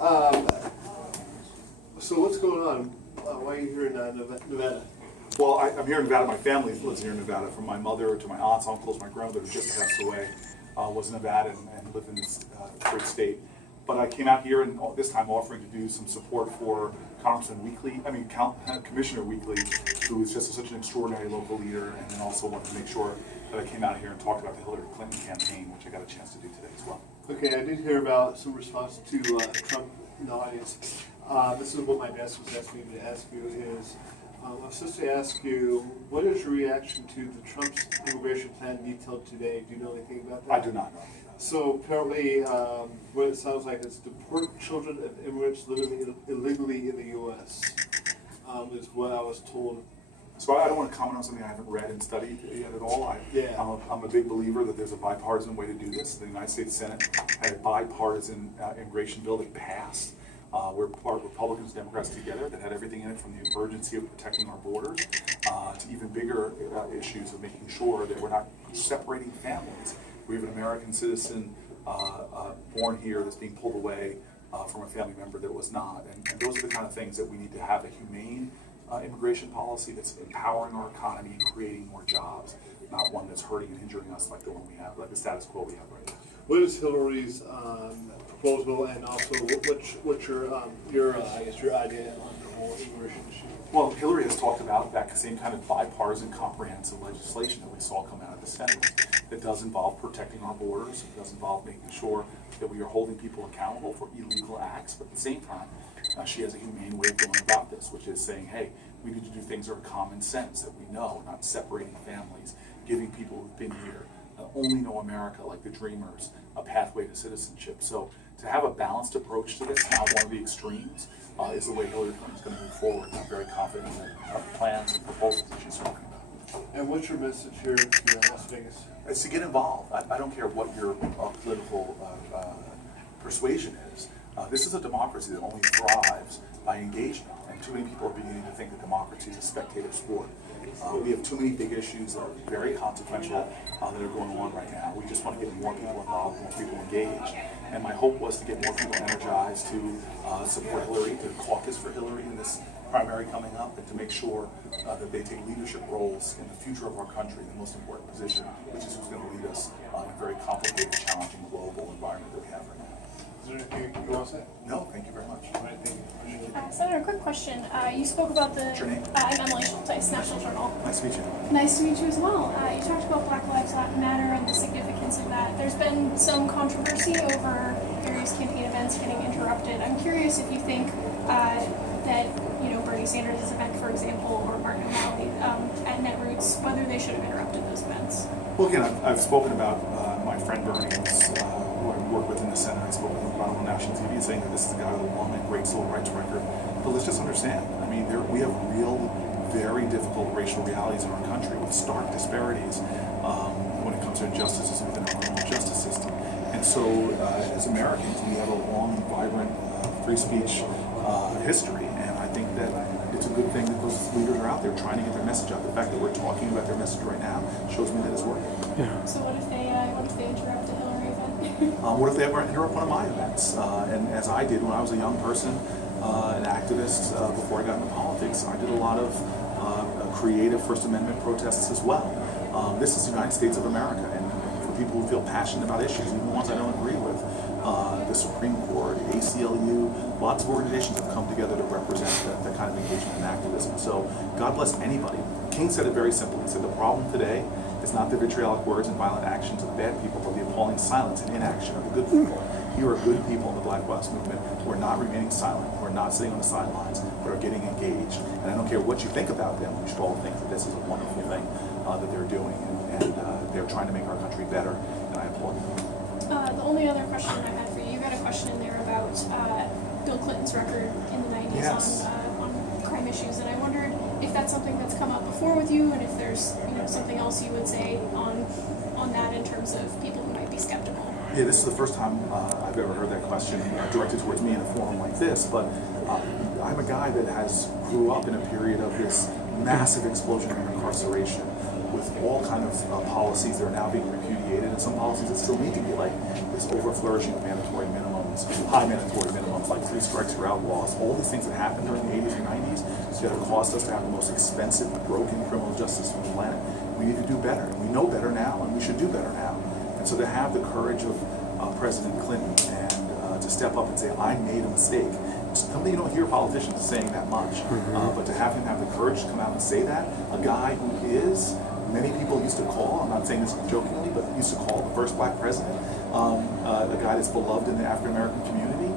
Um, so what's going on? Why are you here in Nevada? Well, I'm here in Nevada. My family lives here in Nevada. From my mother to my aunts, uncles, my grandmother who just passed away was Nevada and lived in this great state. But I came out here and this time offering to do some support for Commissioner Weekly, who is just such an extraordinary local leader, and then also wanted to make sure that I came out here and talked about the Hillary Clinton campaign, which I got a chance to do today as well. Okay, I did hear about some response to Trump in the audience. This is what my desk was asking me to ask you is, I was supposed to ask you, what is your reaction to the Trump's immigration plan detailed today? Do you know anything about that? I do not know. So apparently, what it sounds like is deport children of immigrants living illegally in the U.S. Is what I was told. So I don't want to comment on something I haven't read and studied yet at all. I'm a big believer that there's a bipartisan way to do this. The United States Senate had a bipartisan immigration bill that passed. Where Republicans and Democrats together that had everything in it, from the urgency of protecting our borders to even bigger issues of making sure that we're not separating families. We have an American citizen born here that's being pulled away from a family member that was not. And those are the kind of things that we need to have: a humane immigration policy that's empowering our economy and creating more jobs, not one that's hurting and injuring us like the one we have, like the status quo we have right now. What is Hillary's proposal, and also what's your idea on the whole immigration issue? Well, Hillary has talked about that same kind of bipartisan, comprehensive legislation that we saw come out of the Senate. That does involve protecting our borders. It does involve making sure that we are holding people accountable for illegal acts. But at the same time, she has a humane way of going about this, which is saying, hey, we need to do things that are common sense, that we know, not separating families, giving people who've been here, only know America, like the Dreamers, a pathway to citizenship. So to have a balanced approach to this, not one of the extremes, is the way Hillary Clinton's going to move forward. I'm very confident in the plans and proposals that she's talking about. And what's your message here to Las Vegas? It's to get involved. I don't care what your political persuasion is. This is a democracy that only thrives by engagement, and too many people are beginning to think that democracy is a spectator sport. We have too many big issues that are very consequential that are going on right now. We just want to get more people involved, more people engaged. And my hope was to get more people energized to support Hillary, to caucus for Hillary in this primary coming up, and to make sure that they take leadership roles in the future of our country, the most important position, which is who's going to lead us in a very complicated, challenging global environment that we have right now. Is there anything you want to say? No, thank you very much. All right, thank you. Senator, quick question. You spoke about the What's your name? I'm Emily Schulteis, National Journal. Nice to meet you. Nice to meet you as well. You talked about Black Lives Matter and the significance of that. There's been some controversy over various campaign events getting interrupted. I'm curious if you think that Bernie Sanders' event, for example, or Martin O'Malley at Netroots, whether they should have interrupted those events. Well, again, I've spoken about my friend Bernie, who I work with in the Senate. I spoke with him on national TV, saying that this is a guy with a long and great civil rights record. But let's just understand, I mean, we have real, very difficult racial realities in our country with stark disparities when it comes to injustices within our criminal justice system. And so, as Americans, we have a long and vibrant free speech history, and I think that it's a good thing that those leaders are out there trying to get their message out. The fact that we're talking about their message right now shows me that it's working. Yeah. So what if they interrupt a Hillary event? What if they ever interrupt one of my events? And as I did when I was a young person, an activist before I got into politics, I did a lot of creative First Amendment protests as well. This is the United States of America, and for people who feel passionate about issues, even ones I don't agree with, the Supreme Court, ACLU, lots of organizations have come together to represent the kind of engagement and activism. So God bless anybody. King said it very simply. He said the problem today is not the vitriolic words and violent actions of the bad people, but the appalling silence and inaction of the good people. Here are good people in the Black Lives Movement who are not remaining silent, who are not sitting on the sidelines, but are getting engaged. And I don't care what you think about them, we should all think that this is a wonderful thing that they're doing, and they're trying to make our country better, and I applaud them. The only other question I had for you got a question in there about Bill Clinton's record in the 90s Yes. on crime issues, and I wondered if that's something that's come up before with you, and if there's something else you would say on that in terms of people who might be skeptical. Yeah, this is the first time I've ever heard that question directed towards me in a forum like this, but I'm a guy that grew up in a period of this massive explosion in incarceration with all kind of policies that are now being repudiated, and some policies that still need to be, like this over-flourishing of mandatory minimums minimums, high mandatory minimums, like 3 strikes you're outlaws, all these things that happened during the 80s and 90s, that have caused us to have the most expensive, broken criminal justice on the planet. We need to do better. And we know better now, and we should do better now. And so to have the courage of President Clinton and to step up and say, I made a mistake. Something you don't hear politicians saying that much, but to have him have the courage to come out and say that, a guy who is, many people used to call, I'm not saying this jokingly, but used to call the first black president, a guy that's beloved in the African American community.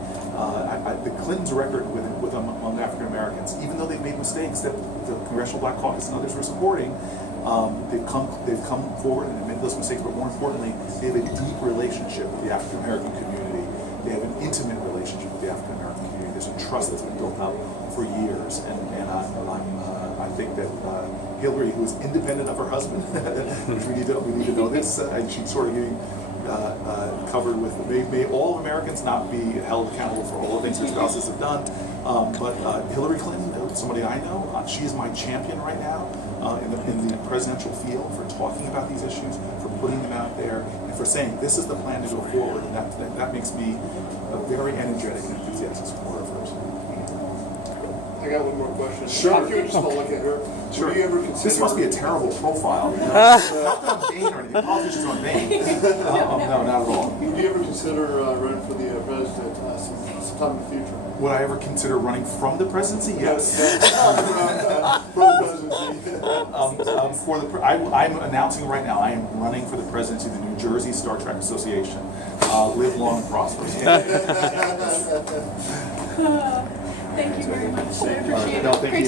The Clintons' record with among African Americans, even though they've made mistakes that the Congressional Black Caucus and others were supporting, they've come forward and admitted those mistakes, but more importantly, they have a deep relationship with the African American community. They have an intimate relationship with the African American community. There's a trust that's been built up for years, and I think that Hillary, who is independent of her husband, which we need to know this, and she's sort of getting covered with, may all Americans not be held accountable for all the things their spouses have done, but Hillary Clinton, somebody I know, she is my champion right now in the presidential field for talking about these issues, for putting them out there, and for saying this is the plan to go forward, and that makes me a very energetic and enthusiastic supporter of hers. I got one more question. Sure. If you were just to look at her, Sure. would you ever consider... This must be a terrible profile. Not that I'm vain or anything. Politicians aren't vain. No, not at all. Would you ever consider running for the president sometime in the future? Would I ever consider running from the presidency? Yes. For the presidency. I'm announcing right now, I am running for the presidency of the New Jersey Star Trek Association. Live long and prosper. Thank you very much. I appreciate it. No, thank you.